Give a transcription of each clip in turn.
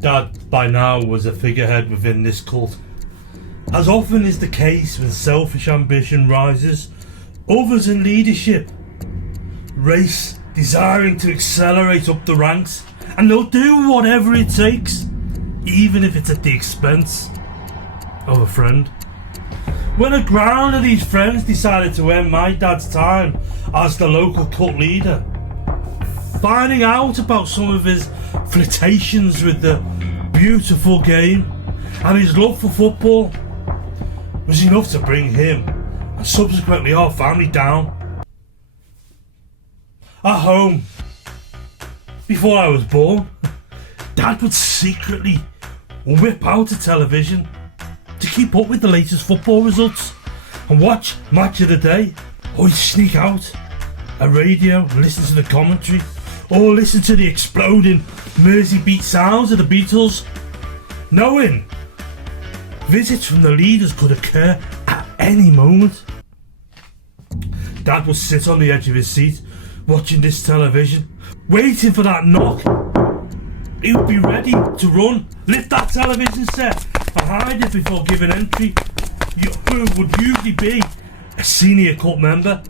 Dad, by now, was a figurehead within this cult. As often is the case when selfish ambition rises, others in leadership race, desiring to accelerate up the ranks, and they'll do whatever it takes, even if it's at the expense of a friend. When a ground of these friends decided to end my dad's time as the local cult leader, finding out about some of his flirtations with the beautiful game and his love for football was enough to bring him and subsequently our family down. At home, before I was born, Dad would secretly whip out a television to keep up with the latest football results and watch Match of the Day, or he'd sneak out a radio and listen to the commentary, or listen to the exploding Mersey-beat sounds of the Beatles, knowing visits from the leaders could occur at any moment. Dad would sit on the edge of his seat watching this television, waiting for that knock. He would be ready to run, lift that television set and hide it before giving entry, who would usually be a senior cult member.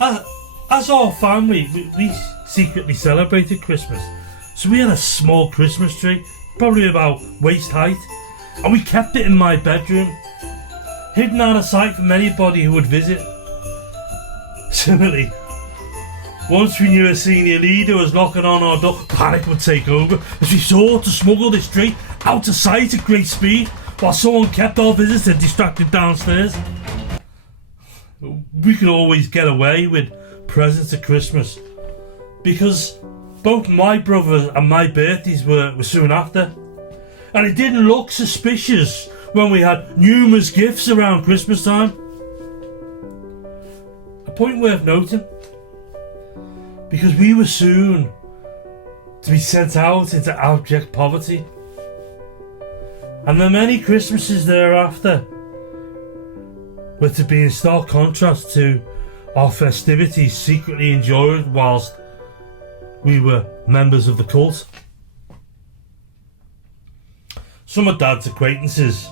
As our family, we secretly celebrated Christmas, so we had a small Christmas tree, probably about waist height, and we kept it in my bedroom, hidden out of sight from anybody who would visit. Similarly, once we knew a senior leader was knocking on our door, panic would take over as we sought to smuggle this tree out of sight at great speed while someone kept our visitor distracted downstairs. We could always get away with presents at Christmas because both my brother and my birthdays were soon after, and it didn't look suspicious when we had numerous gifts around Christmas time. A point worth noting, because we were soon to be sent out into abject poverty, and the many Christmases thereafter were to be in stark contrast to our festivities secretly enjoyed whilst we were members of the cult. Some of Dad's acquaintances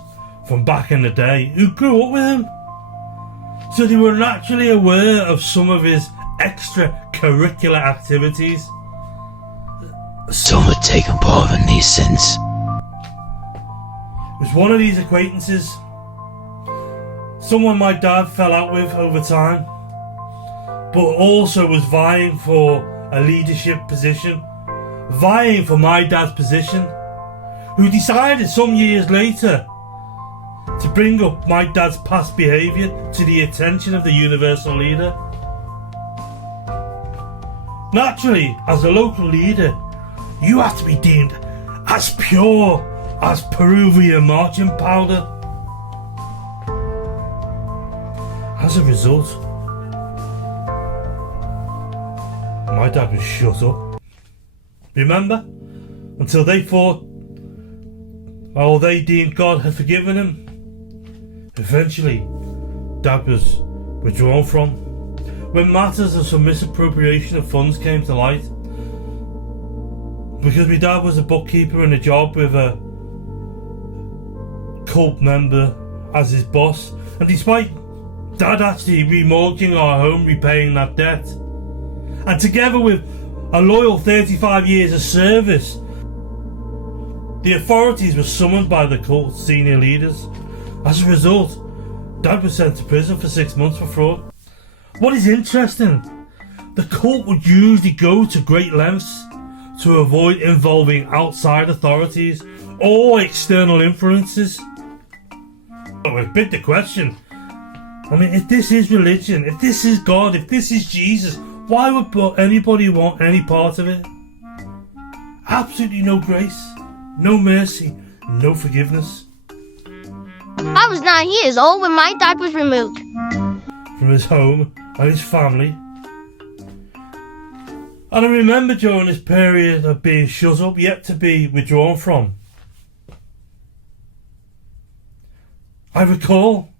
from back in the day who grew up with him, so they were naturally aware of some of his extracurricular activities. Some had taken part in these sins. It was one of these acquaintances, someone my dad fell out with over time, but also was vying for a leadership position, vying for my dad's position, who decided some years later to bring up my dad's past behaviour to the attention of the universal leader. Naturally, as a local leader, you have to be deemed as pure as Peruvian marching powder. As a result, my dad was shut up. Remember? Until they thought, or they deemed God had forgiven him. Eventually, Dad was withdrawn from. When matters of some misappropriation of funds came to light, because my dad was a bookkeeper in a job with a cult member as his boss, and despite Dad actually remortgaging our home, repaying that debt, and together with a loyal 35 years of service, the authorities were summoned by the cult senior leaders. As a result, Dad was sent to prison for 6 months for fraud. What is interesting, the cult would usually go to great lengths to avoid involving outside authorities or external influences. But we beg the question, I mean, if this is religion, if this is God, if this is Jesus, why would anybody want any part of it? Absolutely no grace, no mercy, no forgiveness. I was 9 years old when my dad was removed from his home and his family. And I remember during this period of being shut up, yet to be withdrawn from, I recall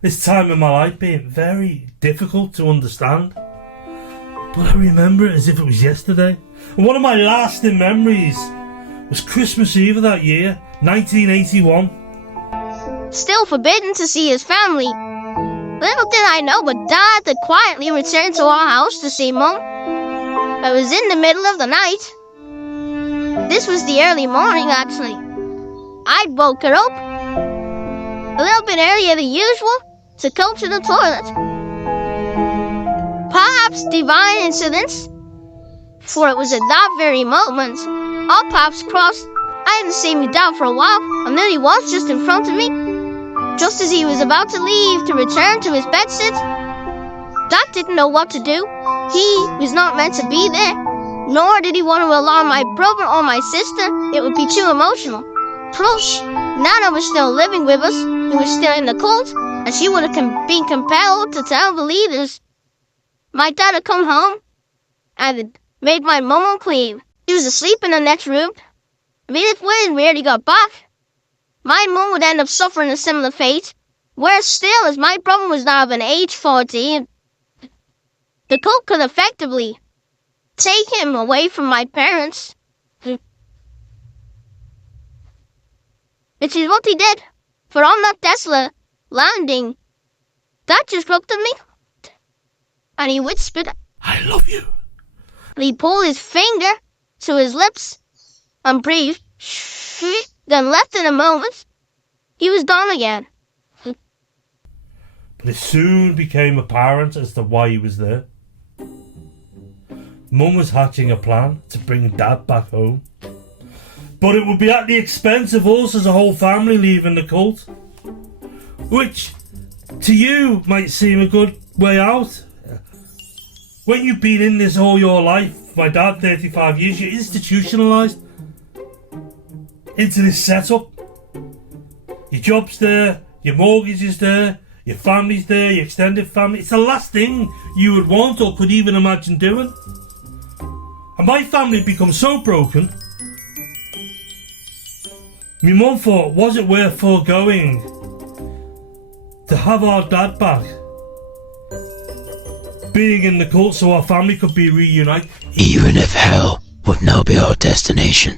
this time in my life being very difficult to understand. But I remember it as if it was yesterday. And one of my lasting memories was Christmas Eve of that year, 1981. Still forbidden to see his family. Little did I know, but Dad had quietly returned to our house to see Mum. It was in the middle of the night. This was the early morning, actually. I'd woke her up a little bit earlier than usual to go to the toilet. Perhaps divine incidents, for it was at that very moment our paths crossed. I hadn't seen my dad for a while, and there he was just in front of me. Just as he was about to leave to return to his bedsit, Dad didn't know what to do. He was not meant to be there, nor did he want to alarm my brother or my sister. It would be too emotional. Plus, Nana was still living with us. He was still in the cult, and she would have been compelled to tell the leaders. My dad had come home and had made my mum unclean. He was asleep in the next room. I mean, if we rarely got back, my mum would end up suffering a similar fate. Worse still, as my brother was now of an age 14, the cult could effectively take him away from my parents. Which is what he did. For on that desolate landing, Dad just looked at me, and he whispered, I love you. and he pulled his finger to his lips and breathed. Then left in a moment. He was gone again. But it soon became apparent as to why he was there. Mum was hatching a plan to bring Dad back home. But it would be at the expense of us as a whole family leaving the cult. Which, to you, might seem a good way out. When you've been in this all your life, my dad 35 years, you're institutionalised into this setup. Your job's there, your mortgage is there, your family's there, your extended family. It's the last thing you would want or could even imagine doing. And my family had become so broken, my mum thought, was it worth foregoing to have our dad back? Being in the cult so our family could be reunited. Even if hell would now be our destination.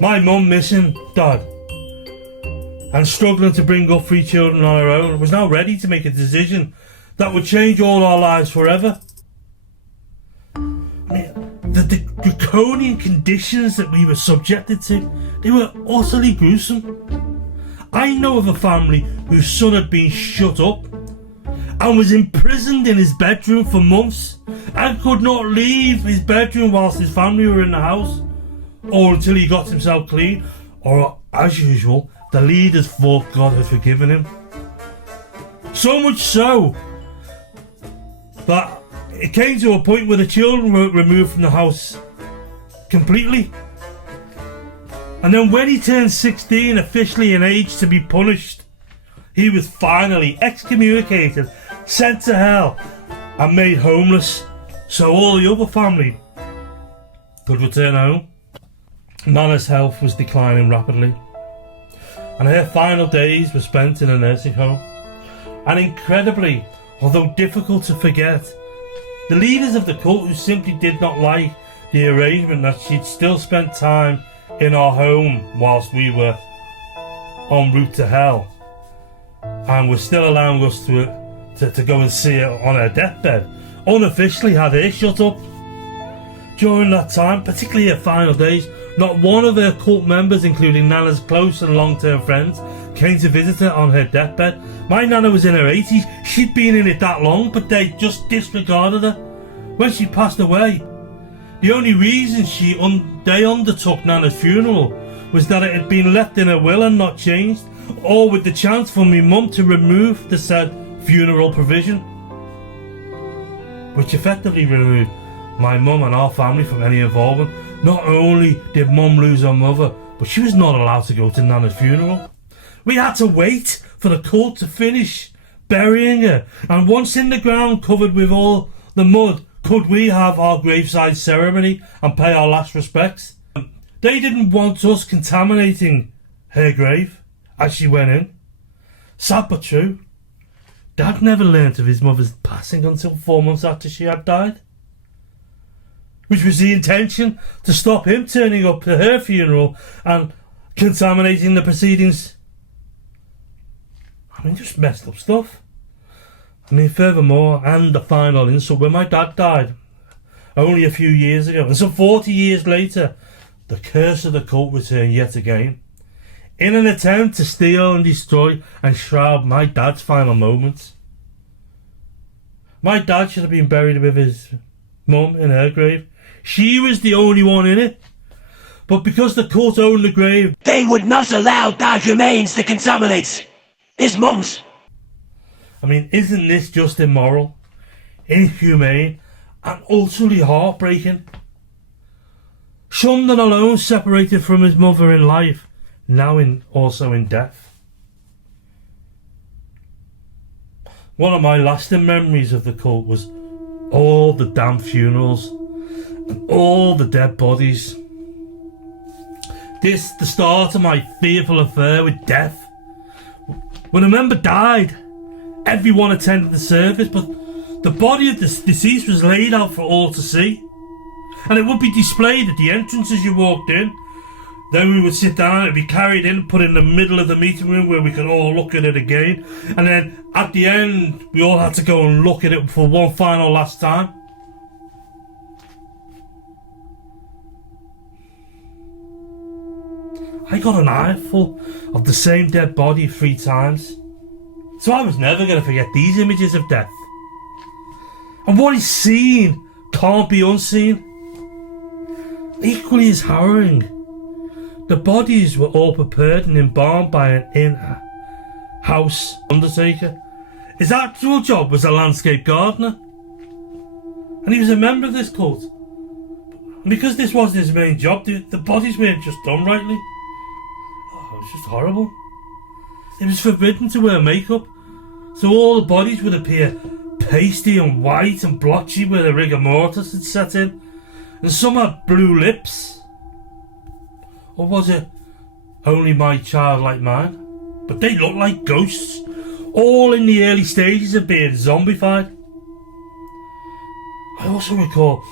My mum missing Dad and struggling to bring up 3 children on her own was now ready to make a decision that would change all our lives forever. I mean, the draconian conditions that we were subjected to, they were utterly gruesome. I know of a family whose son had been shut up and was imprisoned in his bedroom for months and could not leave his bedroom whilst his family were in the house, or until he got himself clean, or as usual, the leaders thought God had forgiven him. So much so that it came to a point where the children were removed from the house completely. And then when he turned 16, officially in age to be punished, he was finally excommunicated, sent to hell, and made homeless, so all the other family could return home. Nana's health was declining rapidly, and her final days were spent in a nursing home. And incredibly, although difficult to forget, the leaders of the cult, who simply did not like the arrangement that she'd still spent time in our home whilst we were en route to hell, and were still allowing us to go and see her on her deathbed, unofficially had her shut up. During that time, particularly her final days, not one of her cult members, including Nana's close and long-term friends, came to visit her on her deathbed. My Nana was in her 80s. She'd been in it that long, but they just disregarded her. When she passed away, the only reason they undertook Nana's funeral was that it had been left in her will and not changed, or with the chance for me mum to remove the said funeral provision, which effectively removed my mum and our family from any involvement. Not only did mum lose her mother, but she was not allowed to go to Nana's funeral. We had to wait for the cult to finish burying her, and once in the ground covered with all the mud, could we have our graveside ceremony and pay our last respects. They didn't want us contaminating her grave as she went in. Sad but true. Dad never learnt of his mother's passing until 4 months after she had died. which was the intention to stop him turning up to her funeral and contaminating the proceedings. I mean, just messed up stuff. I mean, furthermore, and the final insult, when my dad died only a few years ago, and some 40 years later, the curse of the cult returned yet again, in an attempt to steal and destroy and shroud my dad's final moments. My dad should have been buried with his mum in her grave. She was the only one in it. But because the cult owned the grave, They would not allow Dad's remains to contaminate his mum's. I mean, isn't this just immoral, inhumane, and utterly heartbreaking? Shunned and alone, separated from his mother in life, now also in death. One of my lasting memories of the cult was all the damn funerals and all the dead bodies. This the start of my fearful affair with death. When a member died, everyone attended the service, but the body of the deceased was laid out for all to see, and it would be displayed at the entrance as you walked in. Then we would sit down, it'd be carried in, put in the middle of the meeting room where we could all look at it again, and then at the end we all had to go and look at it for one final last time. I got an eyeful of the same dead body 3 times, so I was never going to forget these images of death. And what is seen can't be unseen. Equally as harrowing, the bodies were all prepared and embalmed by an in-house undertaker. His actual job was a landscape gardener, and he was a member of this cult. And because this wasn't his main job, the bodies weren't just done rightly. Oh, it was just horrible. It was forbidden to wear makeup, so all the bodies would appear pasty and white and blotchy where the rigor mortis had set in, and some had blue lips. Or was it only my child like mine? But they looked like ghosts, all in the early stages of being zombified. I also recall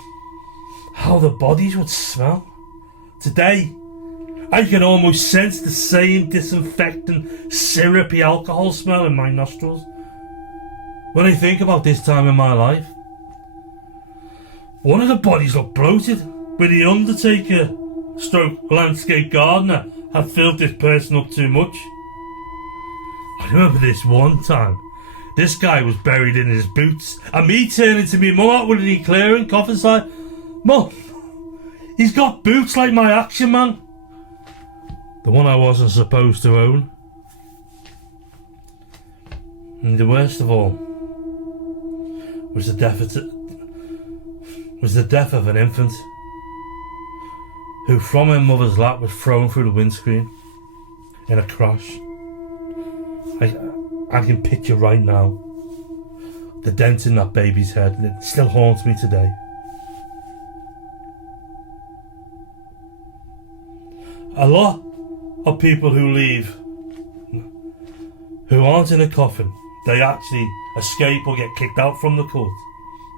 how the bodies would smell. Today, I can almost sense the same disinfectant, syrupy alcohol smell in my nostrils when I think about this time in my life. One of the bodies looked bloated, where the undertaker stroke landscape gardener had filled this person up too much. I remember this one time. This guy was buried in his boots, and me turning to me mum outwardly clearing, coughing side, "Mum, he's got boots like my Action Man." The one I wasn't supposed to own. And the worst of all was the death of an infant who from her mother's lap was thrown through the windscreen in a crash. I can picture right now the dent in that baby's head, and it still haunts me today. A lot of people who leave, who aren't in a coffin, they actually escape or get kicked out from the cult.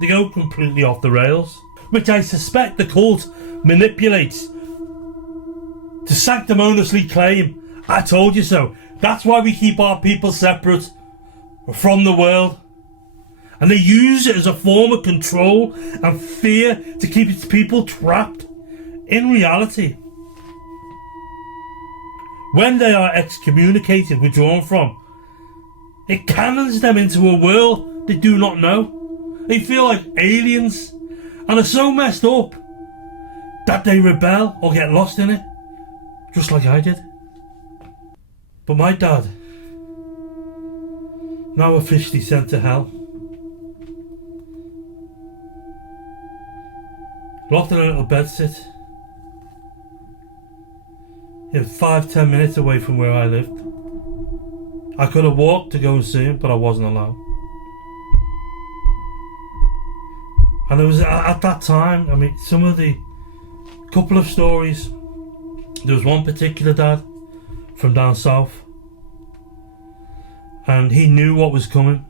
They go completely off the rails, which I suspect the cult manipulates to sanctimoniously claim, "I told you so." That's why we keep our people separate from the world. And they use it as a form of control and fear to keep its people trapped. In reality, when they are excommunicated, withdrawn from, it cannons them into a world they do not know. They feel like aliens and are so messed up that they rebel or get lost in it, just like I did. But my dad, now officially sent to hell, locked in a little bedsit, 5-10 minutes away from where I lived. I could have walked to go and see him, but I wasn't allowed. And it was at that time, I mean, some of the couple of stories. There was one particular dad from down south, and he knew what was coming.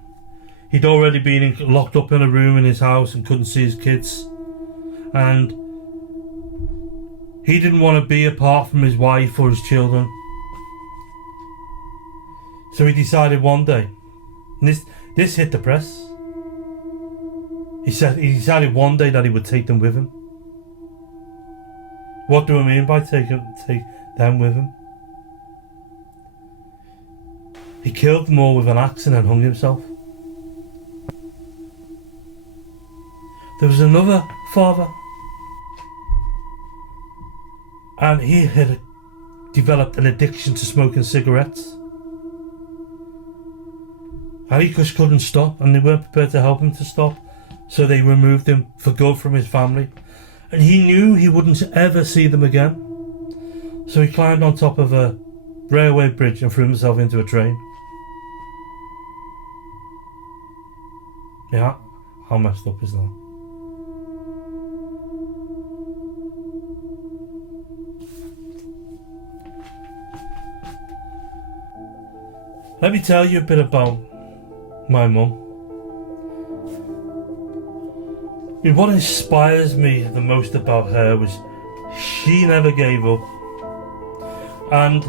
He'd already been locked up in a room in his house and couldn't see his kids, and he didn't want to be apart from his wife or his children. So he decided one day, and this hit the press. He decided one day that he would take them with him. What do I mean by take them with him? He killed them all with an axe and then hung himself. There was another father, and he had developed an addiction to smoking cigarettes. And he just couldn't stop, and they weren't prepared to help him to stop, so they removed him for good from his family. And he knew he wouldn't ever see them again. So he climbed on top of a railway bridge and threw himself into a train. Yeah, how messed up is that? Let me tell you a bit about my mum. I mean, what inspires me the most about her was she never gave up. And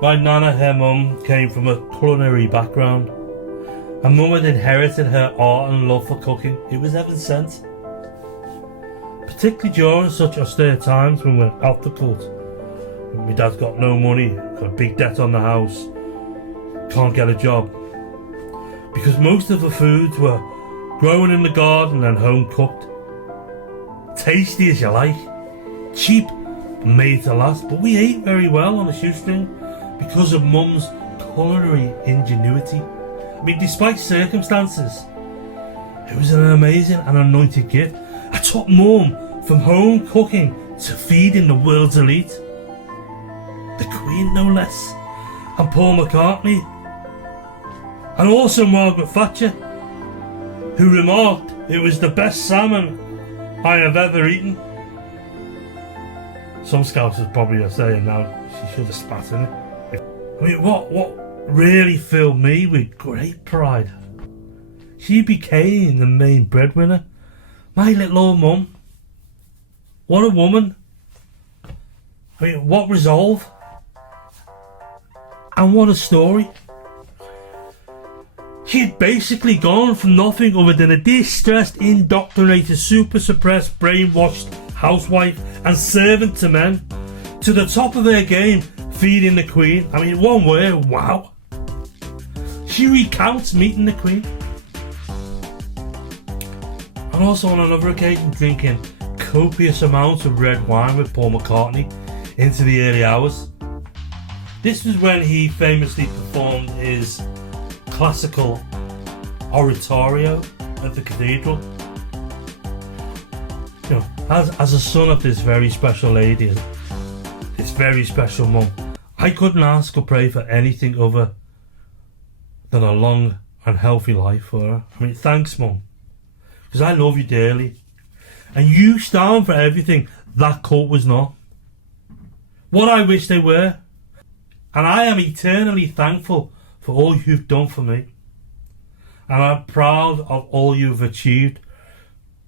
my nana, her mum, came from a culinary background. And mum had inherited her art and love for cooking. It was heaven sent. Particularly during such austere times when we're out the cult. When my dad's got no money, got a big debt on the house, can't get a job. Because most of the foods were grown in the garden and home cooked. Tasty as you like, cheap and made to last. But we ate very well on a shoestring because of mum's culinary ingenuity. I mean, despite circumstances, it was an amazing and anointed gift. I took mum from home cooking to feeding the world's elite. The Queen, no less, and Paul McCartney. And also Margaret Thatcher, who remarked it was the best salmon I have ever eaten. Some scousers probably are saying now she should have spat in it. I mean, what really filled me with great pride, she became the main breadwinner. My little old mum. What a woman. I mean, what resolve. And what a story. She had basically gone from nothing other than a distressed, indoctrinated, super suppressed, brainwashed housewife and servant to men to the top of her game, feeding the Queen. I mean, one word, wow. She recounts meeting the Queen. And also on another occasion drinking copious amounts of red wine with Paul McCartney into the early hours. This was when he famously performed his classical oratorio at the cathedral. You know, as a son of this very special lady, this very special mum, I couldn't ask or pray for anything other than a long and healthy life for her. I mean, thanks, mum, because I love you dearly, and you stand for everything that cult was not. What I wish they were, and I am eternally thankful for all you've done for me, and I'm proud of all you've achieved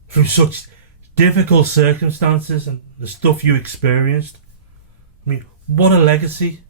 through such difficult circumstances and the stuff you experienced. I mean, what a legacy.